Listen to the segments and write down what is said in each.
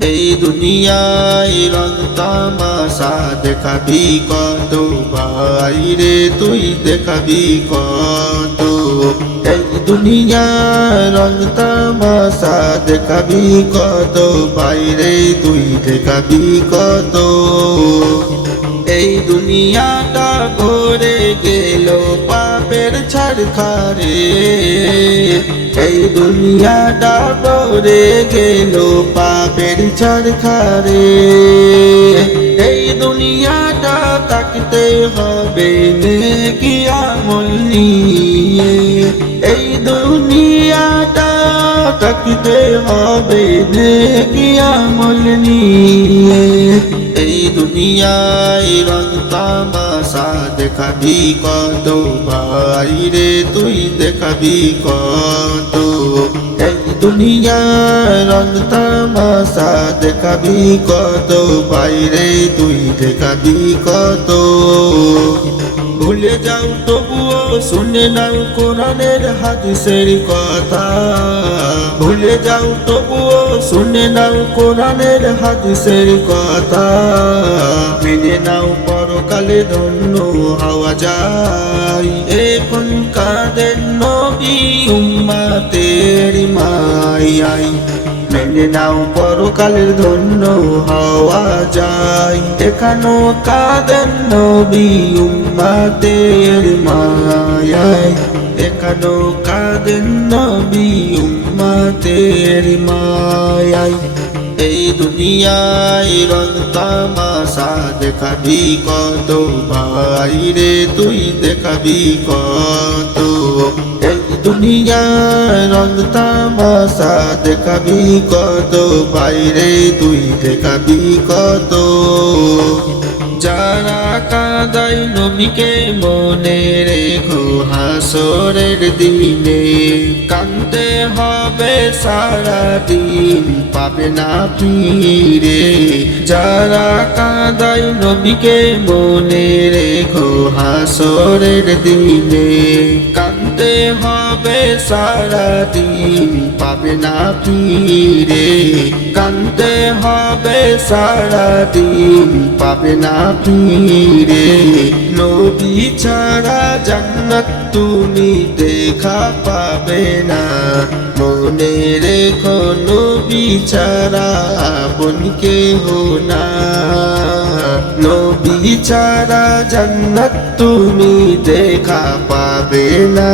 এই দুনিয়ায় রং তামাশা দেখাবি কত, বাইরে তুই দেখাবি কত। এই দুনিয়ায় রং তামাশা দেখাবি কত, বাইরে তুই দেখাবি কত। এই দুনিয়াটা ভরে গেল পাপের ছাড়খারে, এই দুনিয়াটা ভরে গেল পাপের ছাড়খারে। এই দুনিয়াটা তাকতে হবে নেকি আমল নিয়ে, এই দুনিয়াটা তাকতে হবে নেকি আমল নিয়ে। এই দুনিয়ায় রং তামাশা দেখাবি কত, বাইরে তুই দেখাবি কত। এই দুনিয়ায় রং তামাশা দেখাবি কত, বাইরে তুই দেখাবি কত। ভুলে যাও তবুও শুনে নাও কোরআনের হাদিসের কথা, ভুলে যাও তবুও শুনে নাও কোরআনের হাদিসের কথা। মেনে নাও পরকালে ধন্য হওয়া যায়, এখন কাঁদেন নবী উম্মতের মায়ায়। মেনে নাও পরকালের ধন্য হওয়া যায়, এখানো কাঁদেন নবী উম্মতের মায়ায়। এখানো কাঁদেন নবী উম্মতের মায়ায়। এই দুনিয়ায় রং তামাশা দেখাবি কত, বাইরে তুই দেখাবি কত। এই দুনিয়ায় রং তামাশা দেখাবি কত, বাইরে তুই দেখাবি কত। যারা কাঁদাই নবীকে মনে রেখো হাসরের দিনে, কাঁদতে হবে সারা দিন পাবে না ফিরে। যারা কাঁদাই নবীকে মনে রেখো হাসরের দিনে, কাঁদতে হবে সারা দিন পাবে না ফিরে। কাঁদতে হবে সারা দিন পাবে না ফিরে। নবী ছাড়া জান্নাত তুমি দেখা পাবে না, মনে রেখো নবী ছাড়া আপন কেহ না। নবী ছাড়া জান্নাত তুমি দেখা পাবে না,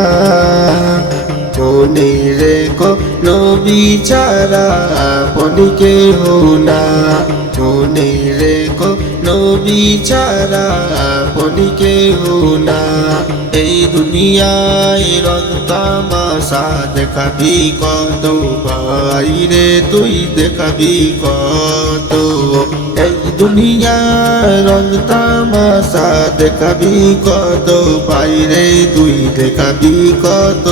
মনে রেখো নবী ছাড়া আপন কেহ না। মনে রেখো নবী ছাড়া আপন কেহ না। এই দুনিয়ায় রং তামাশা দেখাবি কত, বাইরে তুই দেখাবি কত। এই দুনিয়ায় রং তামাশা দেখাবি কত, বাইরে তুই দেখাবি কত।